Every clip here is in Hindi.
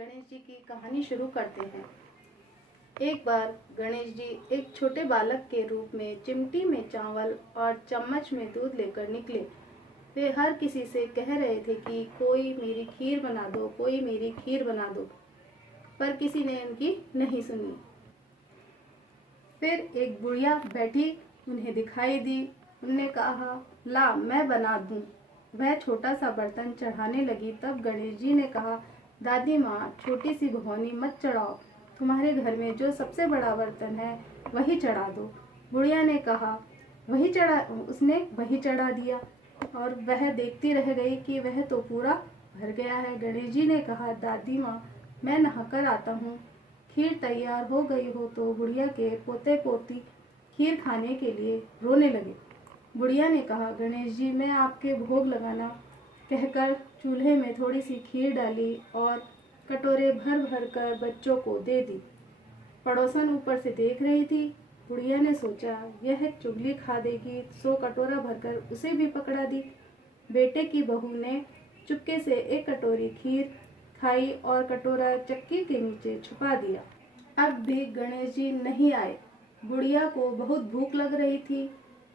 गणेश जी की कहानी शुरू करते हैं। एक बार गणेश जी एक छोटे बालक के रूप में चिमटी में चावल और चम्मच में दूध लेकर निकले। वे हर किसी से कह रहे थे कि कोई मेरी खीर बना दो, कोई मेरी खीर बना दो, पर किसी ने उनकी नहीं सुनी। फिर एक बुढ़िया बैठी उन्हें दिखाई दी। उन्होंने कहा, ला मैं बना दूं। वह छोटा सा बर्तन चढ़ाने लगी। तब गणेश जी ने कहा, दादी माँ, छोटी सी भगोनी मत चढ़ाओ, तुम्हारे घर में जो सबसे बड़ा बर्तन है वही चढ़ा दो। बुढ़िया ने कहा, उसने वही चढ़ा दिया और वह देखती रह गई कि वह तो पूरा भर गया है। गणेश जी ने कहा, दादी माँ, मैं नहाकर आता हूँ। खीर तैयार हो गई हो तो बुढ़िया के पोते पोती खीर खाने के लिए रोने लगे। बुढ़िया ने कहा, गणेश जी, मैं आपके भोग लगाना कहकर चूल्हे में थोड़ी सी खीर डाली और कटोरे भर भर कर बच्चों को दे दी। पड़ोसन ऊपर से देख रही थी। बुढ़िया ने सोचा, यह चुगली खा देगी, सो कटोरा भरकर उसे भी पकड़ा दी। बेटे की बहू ने चुपके से एक कटोरी खीर खाई और कटोरा चक्की के नीचे छुपा दिया। अब भी गणेश जी नहीं आए। बुढ़िया को बहुत भूख लग रही थी।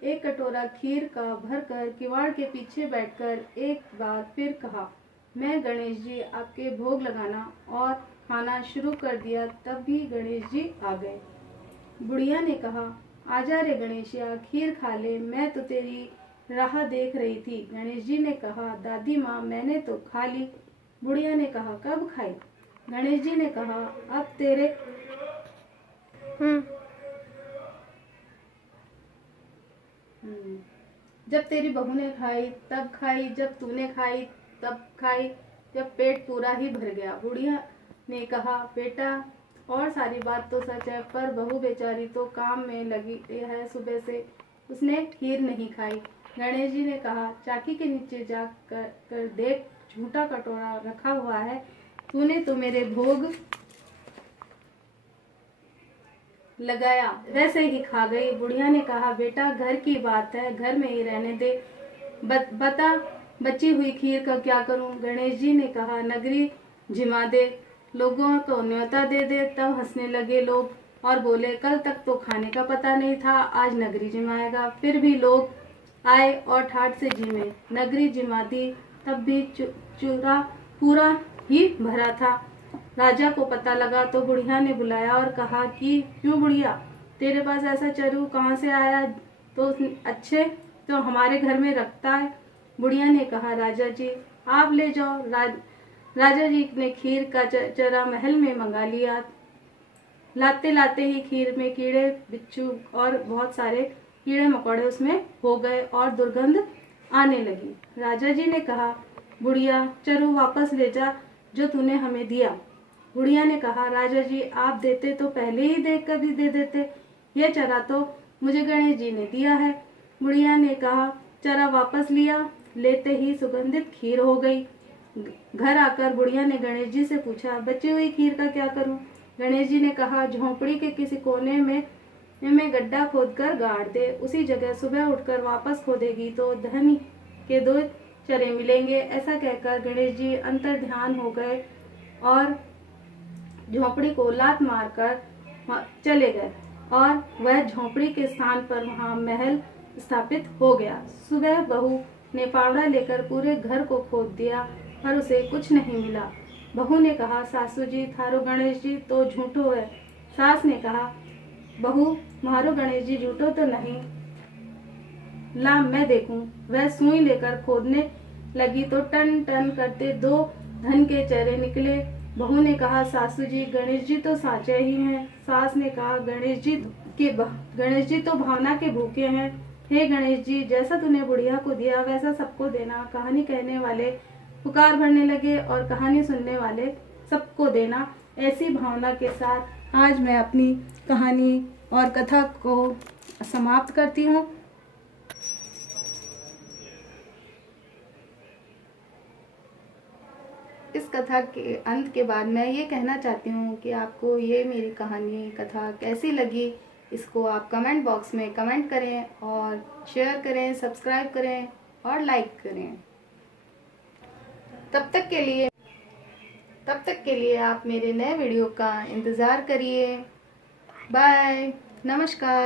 एक कटोरा खीर का भरकर किवाड़ के पीछे बैठकर एक बार फिर कहा, मैं गणेश जी आपके भोग लगाना, और खाना शुरू कर दिया। तब भी गणेश जी आ गए। बुढ़िया ने कहा, आजा रे गणेशिया, खीर खा ले, मैं तो तेरी राह देख रही थी। गणेश जी ने कहा, दादी माँ, मैंने तो खा ली। बुढ़िया ने कहा, कब खाई? गणेश जी ने कहा, अब तेरे जब तेरी बहू ने खाई तब खाई, जब तूने खाई तब खाई, जब पेट पूरा ही भर गया। बुढ़िया ने कहा, बेटा, और सारी बात तो सच है, पर बहू बेचारी तो काम में लगी है सुबह से, उसने खीर नहीं खाई। गणेश जी ने कहा, चाकी के नीचे जा कर देख, झूठा कटोरा रखा हुआ है, तूने तो मेरे भोग लगाया वैसे ही खा गई। बुढ़िया ने कहा, बेटा, घर की बात है, घर में ही रहने दे, बता बची हुई खीर का क्या करूं? गणेश जी ने कहा, नगरी जिमा दे, लोगों को न्योता दे दे। तब हंसने लगे लोग और बोले, कल तक तो खाने का पता नहीं था, आज नगरी जिमाएगा। फिर भी लोग आए और ठाट से जिमे। नगरी जिमा दी, तब भी चूरा पूरा ही भरा था। राजा को पता लगा तो बुढ़िया ने बुलाया और कहा कि क्यों बुढ़िया, तेरे पास ऐसा चरू कहाँ से आया? तो अच्छे तो हमारे घर में रखता है। बुढ़िया ने कहा, राजा जी आप ले जाओ। राजा जी ने खीर का चरा महल में मंगा लिया। लाते लाते ही खीर में कीड़े बिच्छू और बहुत सारे कीड़े मकोड़े उसमें हो गए और दुर्गंध आने लगी। राजा जी ने कहा, बुढ़िया, चरू वापस ले जा जो तूने हमें दिया। बुढ़िया ने कहा, राजा जी आप देते तो पहले ही देख कर भी दे देते, यह चरा तो मुझे गणेश जी ने दिया है। बुढ़िया ने कहा, चरा वापस लिया, लेते ही सुगंधित खीर हो गई। घर आकर बुढ़िया ने गणेश जी से पूछा, बची हुई खीर का क्या करूं? गणेश जी ने कहा, झोंपड़ी के किसी कोने में गड्ढा खोदकर गाड़ दे, उसी जगह सुबह उठकर वापस खोदेगी तो धन के 2 चरे मिलेंगे। ऐसा कहकर गणेश जी अंतर ध्यान हो गए और झोंपड़ी को लात मारकर चले गए और वह झोंपड़ी के स्थान पर वहां महल स्थापित हो गया। सुबह बहू ने फावड़ा लेकर पूरे घर को खोद दिया पर उसे कुछ नहीं मिला। बहू ने कहा, सासू जी, थारो गणेश जी तो झूठो है। सास ने कहा, बहू, मारो गणेश जी झूठो तो नहीं, ला मैं देखूं। वह सुई लेकर खोदने लगी तो टन टन करते 2 धन के चरे निकले। बहू ने कहा, सासू जी, गणेश जी तो साचे ही हैं। सास ने कहा, गणेश जी तो भावना के भूखे हैं। हे गणेश जी, जैसा तूने बुढ़िया को दिया वैसा सबको देना। कहानी कहने वाले पुकार भरने लगे और कहानी सुनने वाले सबको देना। ऐसी भावना के साथ आज मैं अपनी कहानी और कथा को समाप्त करती हूँ। इस कथा के अंत के बाद मैं ये कहना चाहती हूँ कि आपको ये मेरी कहानी कथा कैसी लगी, इसको आप कमेंट बॉक्स में कमेंट करें और शेयर करें, सब्सक्राइब करें और लाइक करें। तब तक के लिए तब तक के लिए आप मेरे नए वीडियो का इंतज़ार करिए। बाय, नमस्कार।